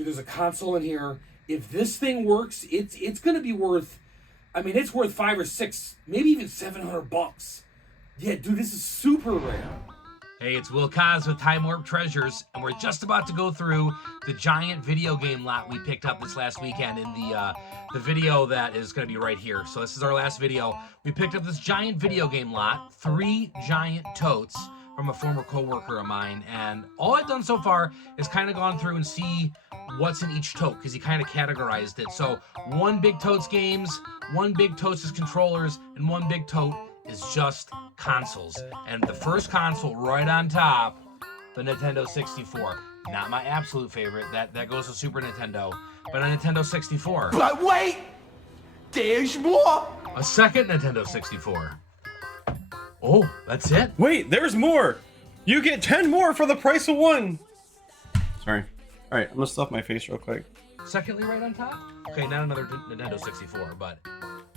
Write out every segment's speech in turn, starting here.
Dude, there's a console in here. If this thing works, it's going to be worth, I mean, it's worth $500 or $600, maybe even $700. Yeah, dude, this is super rare. Hey, it's Will Kaz with Time Warp Treasures, and we're just about to go through the giant video game lot we picked up this last weekend in the video that is going to be right here. So this is our last video. We picked up this giant video game lot, 3 giant totes from a former co-worker of mine, and all I've done so far is kind of gone through and see what's in each tote, because he kind of categorized it. So 1 big tote's games, 1 big tote's is controllers, and 1 big tote is just consoles. And the first console right on top, the Nintendo 64. Not my absolute favorite, that goes to Super Nintendo, but a Nintendo 64. But wait, there's more. A second Nintendo 64. Oh, that's it? Wait, there's more. You get 10 more for the price of 1. Sorry. All right, I'm gonna stuff my face real quick. Secondly right on top? Okay, not another Nintendo 64, but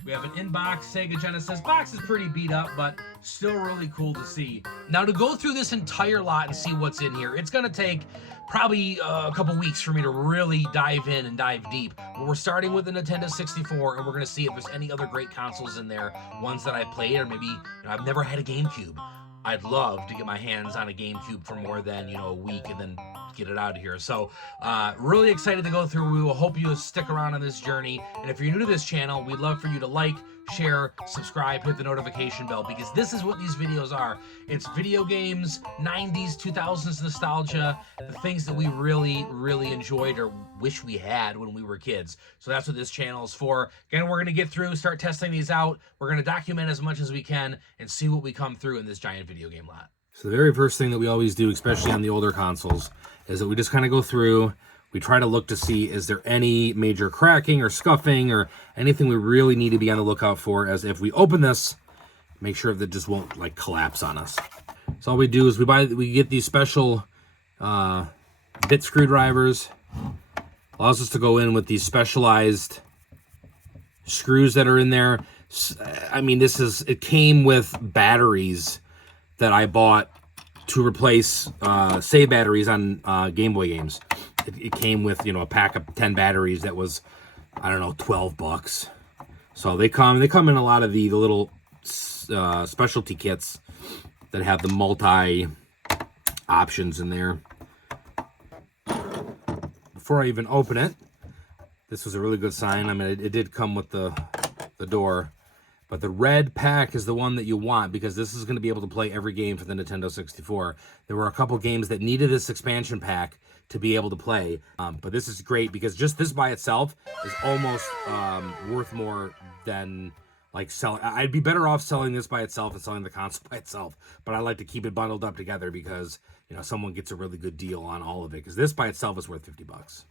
we have an in-box Sega Genesis. Box is pretty beat up, but still really cool to see. Now, to go through this entire lot and see what's in here, it's gonna take probably a couple weeks for me to really dive in and dive deep. But we're starting with the Nintendo 64, and we're gonna see if there's any other great consoles in there, ones that I've played, or maybe, I've never had a GameCube. I'd love to get my hands on a GameCube for more than, a week and then get it out of here. So, really excited to go through. We will hope you stick around on this journey. And if you're new to this channel, we'd love for you to like, share, subscribe, hit the notification bell, because this is what these videos are. It's video games, 90s, 2000s nostalgia, the things that we really, really enjoyed or wish we had when we were kids. So that's what this channel is for. Again, we're going to get through, start testing these out. We're going to document as much as we can and see what we come through in this giant video game lot. So the very first thing that we always do, especially on the older consoles, is that we just kind of go through, we try to look to see, is there any major cracking or scuffing or anything we really need to be on the lookout for, as if we open this, make sure that it just won't like collapse on us. So all we do is we get these special bit screwdrivers. Allows us to go in with these specialized screws that are in there. I mean, it came with batteries that I bought to replace save batteries on Game Boy games. It came with, a pack of 10 batteries that was, I don't know, $12. So they come in a lot of the little specialty kits that have the multi options in there. Before I even open it, this was a really good sign. I mean, it did come with the door. But the red pack is the one that you want, because this is going to be able to play every game for the Nintendo 64. There were a couple games that needed this expansion pack to be able to play. But this is great, because just this by itself is almost worth more than like selling. I'd be better off selling this by itself and selling the console by itself. But I like to keep it bundled up together, because someone gets a really good deal on all of it. Because this by itself is worth $50.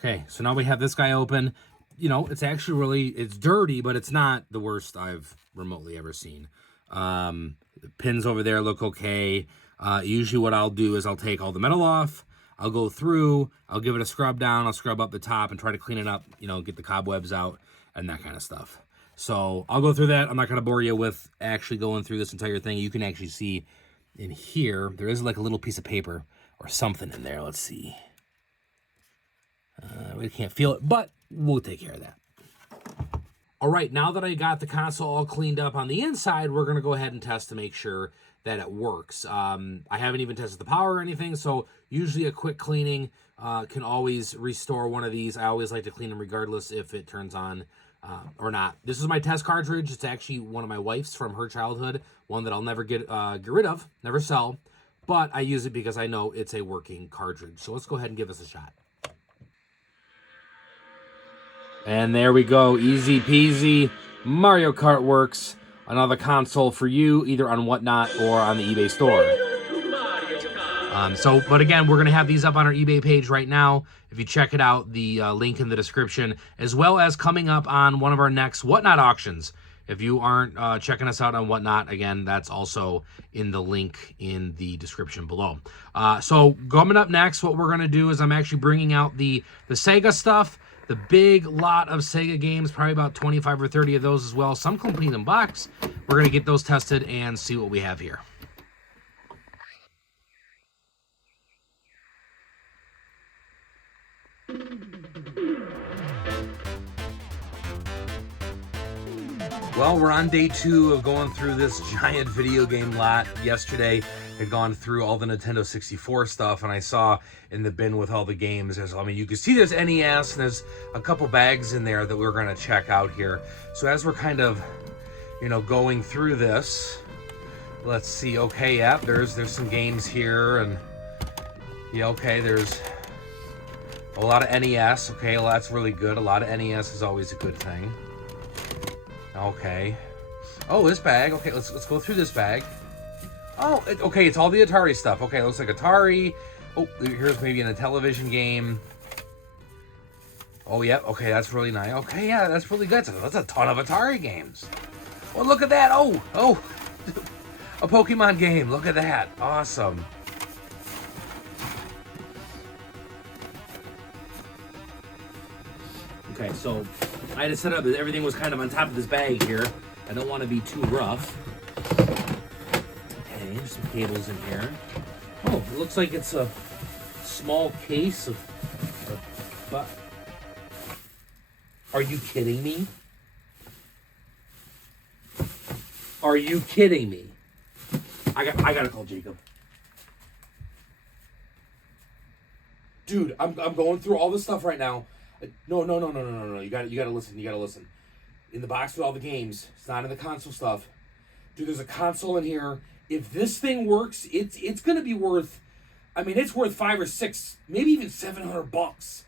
Okay, so now we have this guy open. It's actually it's dirty, but it's not the worst I've remotely ever seen. The pins over there look okay. Usually what I'll do is I'll take all the metal off. I'll go through, I'll give it a scrub down, I'll scrub up the top and try to clean it up, get the cobwebs out and that kind of stuff. So I'll go through that. I'm not going to bore you with actually going through this entire thing. You can actually see in here, there is like a little piece of paper or something in there. Let's see. We can't feel it, but we'll take care of that. All right, now that I got the console all cleaned up on the inside, we're going to go ahead and test to make sure that it works. I haven't even tested the power or anything, so usually a quick cleaning can always restore one of these. I always like to clean them regardless if it turns on or not. This is my test cartridge. It's actually one of my wife's from her childhood, one that I'll never get rid of, never sell, but I use it because I know it's a working cartridge. So let's go ahead and give this a shot. And there we go, easy peasy, Mario Kart works. Another console for you, either on Whatnot or on the eBay store. But again, we're going to have these up on our eBay page right now. If you check it out, the link in the description, as well as coming up on one of our next Whatnot auctions. If you aren't checking us out on Whatnot, again, that's also in the link in the description below. So coming up next, what we're going to do is I'm actually bringing out the Sega stuff. The big lot of Sega games, probably about 25 or 30 of those as well. Some complete in box. We're going to get those tested and see what we have here. Well, we're on day 2 of going through this giant video game lot. Yesterday, had gone through all the Nintendo 64 stuff, and I saw in the bin with all the games, you can see there's NES, and there's a couple bags in there that we're going to check out here. So as we're kind of, going through this, let's see. Okay, yeah, there's some games here, and yeah, okay, there's a lot of NES. Okay, well, that's really good. A lot of NES is always a good thing. Okay. Oh, this bag. Okay, let's go through this bag. Oh, okay, it's all the Atari stuff. Okay, it looks like Atari. Oh, here's maybe in a television game. Oh, yeah. Okay, that's really nice. Okay, yeah, that's really good. That's a ton of Atari games. Oh, look at that. Oh, a Pokemon game. Look at that. Awesome. Okay, so I had to set up that everything was kind of on top of this bag here. I don't want to be too rough. Okay, there's some cables in here. Oh, it looks like it's a small case of but are you kidding me? Are you kidding me? I gotta call Jacob. Dude, I'm going through all this stuff right now. No. You gotta listen. In the box with all the games, it's not in the console stuff. Dude, there's a console in here. If this thing works, it's gonna be worth. I mean, it's worth $500 or $600, maybe even $700.